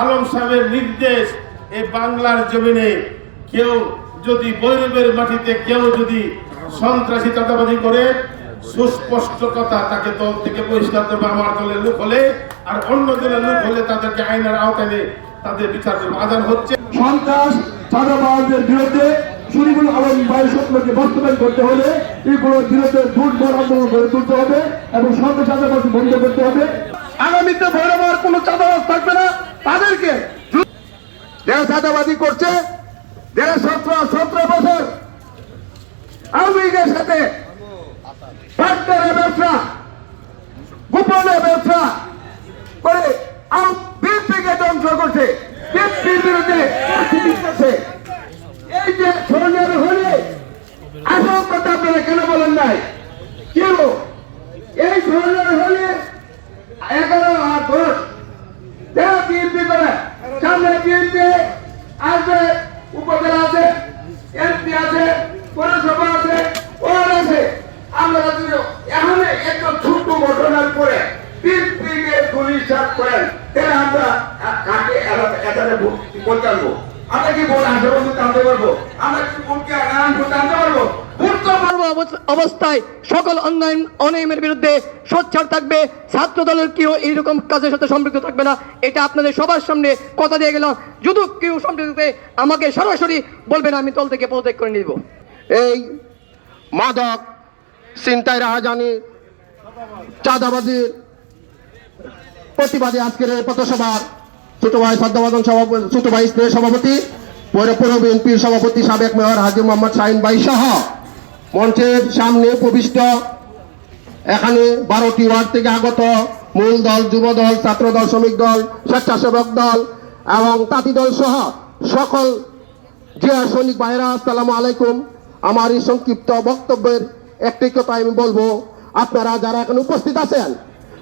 আলম সাহেবের নির্দেশ এই বাংলার জমিনে কেউ যদি বৈরবের মাটিতে কেউ যদি সন্ত্রাসী চাঁদাবাজি করে সুস্পষ্ট কথা, তাকে দল থেকে বহিষ্কার করবে। আমার দলের লোক হলে আর অন্য দলের লোক হলে তাদেরকে আইনের আওতায় তাদের বিচার করবে। আদান হচ্ছে সন্ত্রাস চাঁদাবাজদের বিরুদ্ধে শরীফুল আলম ভাইয়ের স্বপ্নকে বাস্তবায়ন করতে হলে এগুলোর বিরুদ্ধে দুর্বল আন্দোলন গড়ে তুলতে হবে এবং সন্ত্রাস চাঁদাবাজ বন্ধ করতে হবে। আগামীতে ভৈরবের কোন চাঁদাবাজ থাকবে না। তাদেরকে যারা চাঁদাবাজি করছে, যারা 17 বছর আওয়ামী লীগের সাথে পাট্টারের ব্যবসা, গোপনে ব্যবসা করে বিএনপিকে ধ্বংস করছে, বিএনপির বিরুদ্ধে করছে। এই যে ধরনের হলে আসল কথা আপনারা কেন বলেন নাই? কেন এই ধরনের হলে 11 আর 10 যারা বিএনপি করে, সামনে বিএনপি আসবে, উপজেলা আছে, এমপি আছে, পৌরসভা আছে, ওয়ার্ড আছে। আমরা এখন একটা ছোট ঘটনার পরে বিএনপিকে পুলিশ সার্চ করেন, তাহলে আমরা কাকে এখানে ভোট জানবো? আমরা কি ভোট আসবে জানতে পারবো? আমরা কি ভোটকে জানতে পারবো? অবস্থায় সকল অনিয়মের বিরুদ্ধে সোচ্চার থাকবে। ছাত্র দলের কেউ এইরকম কাজের সাথে সম্পৃক্ত থাকবে না, এটা আপনাদের সবার সামনে কথা দিয়ে গেলাম। যদি কেউ সম্পৃক্ত আমাকে সরাসরি বলবেন, আমি দল থেকে পদত্যাগ করে নিব। এই মাদক ছিনতাই, রাহাজানি, চাঁদাবাজির প্রতিবাদী আজকের এই পথসভার ছোট ভাই শ্রদ্ধাভাজন ছোট ভাই স্নেহের সভাপতি, পৌর বিএনপির সভাপতি সাবেক মেয়র হাজী মোহাম্মদ শাহিন ভাই সহ মঞ্চের সামনে প্রবিষ্ট এখানে 12টি ওয়ার্ড থেকে আগত মূল দল, যুব দল, ছাত্র দল, শ্রমিক দল, স্বেচ্ছাসেবক দল এবং তাঁতি দল সহ সকল জিয়া সৈনিক ভাইরা, আসসালামু আলাইকুম। আমার এই সংক্ষিপ্ত বক্তব্যের একটি কথা আমি বলবো, আপনারা যারা এখানে উপস্থিত আছেন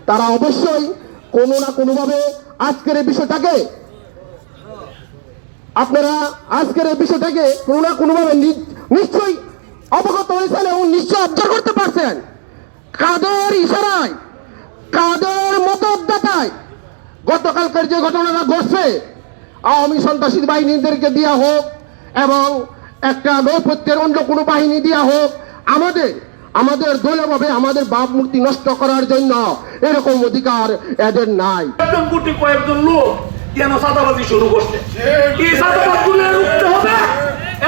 তারা অবশ্যই কোনো না কোনোভাবে আজকের এই বিষয়টাকে কোনো না কোনোভাবে নিশ্চয়ই অবগত হয়েছেন এবং নিশ্চয় অবজার্ভ করতে পারছেন কাদের ইশারায়, কাদের মদতদাতায় গতকালকের যে ঘটনাটা ঘটছে, আওয়ামী সন্ত্রাসী বাহিনীদেরকে দেওয়া হোক এবং একটা নৈপথ্যের অন্য কোনো বাহিনী দেওয়া হোক, আমাদের দলীয়ভাবে আমাদের ভাব মূর্তি নষ্ট করার জন্য এরকম অধিকার এদের নাই। একজন গুটি কয়েকজন লোক কেন চাঁদাবাজি শুরু করছে? কি চাঁদাবাজগুলো রুখতে হবে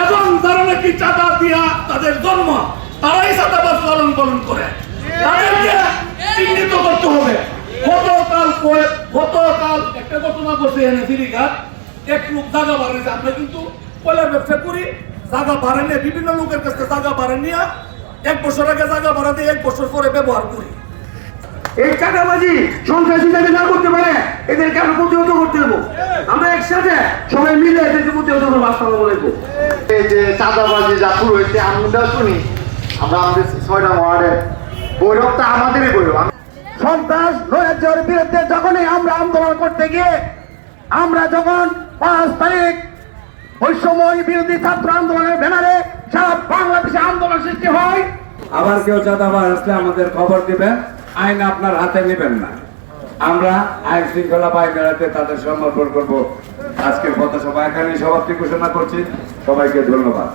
এবং যারা নাকি চাঁদা দিয়া তাদের জন্ম, তারাই চাঁদাবাজ পালন করে, তাদেরকে চিহ্নিত করতে হবে। গতকাল একটা ঘটনা ঘটছে এনে ফিরিঘাট, এক লোক জায়গা বাড়াইছে। আমরা কিন্তু কয়লার ব্যবসা করি, জায়গা বাড়া নিয়ে বিভিন্ন লোকের কাছে জায়গা বাড়া নিয়ে 1 বছর আগে জায়গা ভাড়া দিয়ে 1 বছর পরে ব্যবহার করি। এই চাঁদাবাজি সন্ত্রাসী যাতে না করতে পারে এদেরকে আমরা প্রতিহত করতে দেবো। আমরা একসাথে সবাই মিলে এদেরকে প্রতিহত করবো। আসসালামু আলাইকুম। এই যে চাঁদাবাজি যা শুরু হয়েছে, আমরা শুনি আমরা আমাদের 6টা ওয়ার্ডে বৈরবটা আমাদেরই বৈরব। সন্ত্রাস নৈরাজ্যের বিরুদ্ধে যখনই আমরা আন্দোলন করতে গিয়ে, আমরা যখন 5 তারিখ ওই সময় বিরোধী ছাত্র আন্দোলনের ব্যানারে সারা বাংলাদেশে আন্দোলন সৃষ্টি হয়। আবার কেউ চাঁদাবাজ আসলে আমাদের খবর দিবেন, আইন আপনার হাতে নেবেন না। আমরা আইন শৃঙ্খলা বাহিনীর হাতে তাদের সমর্পণ করবো। আজকের পথসভা এখানেই সমাপ্তি ঘোষণা করছি। সবাইকে ধন্যবাদ।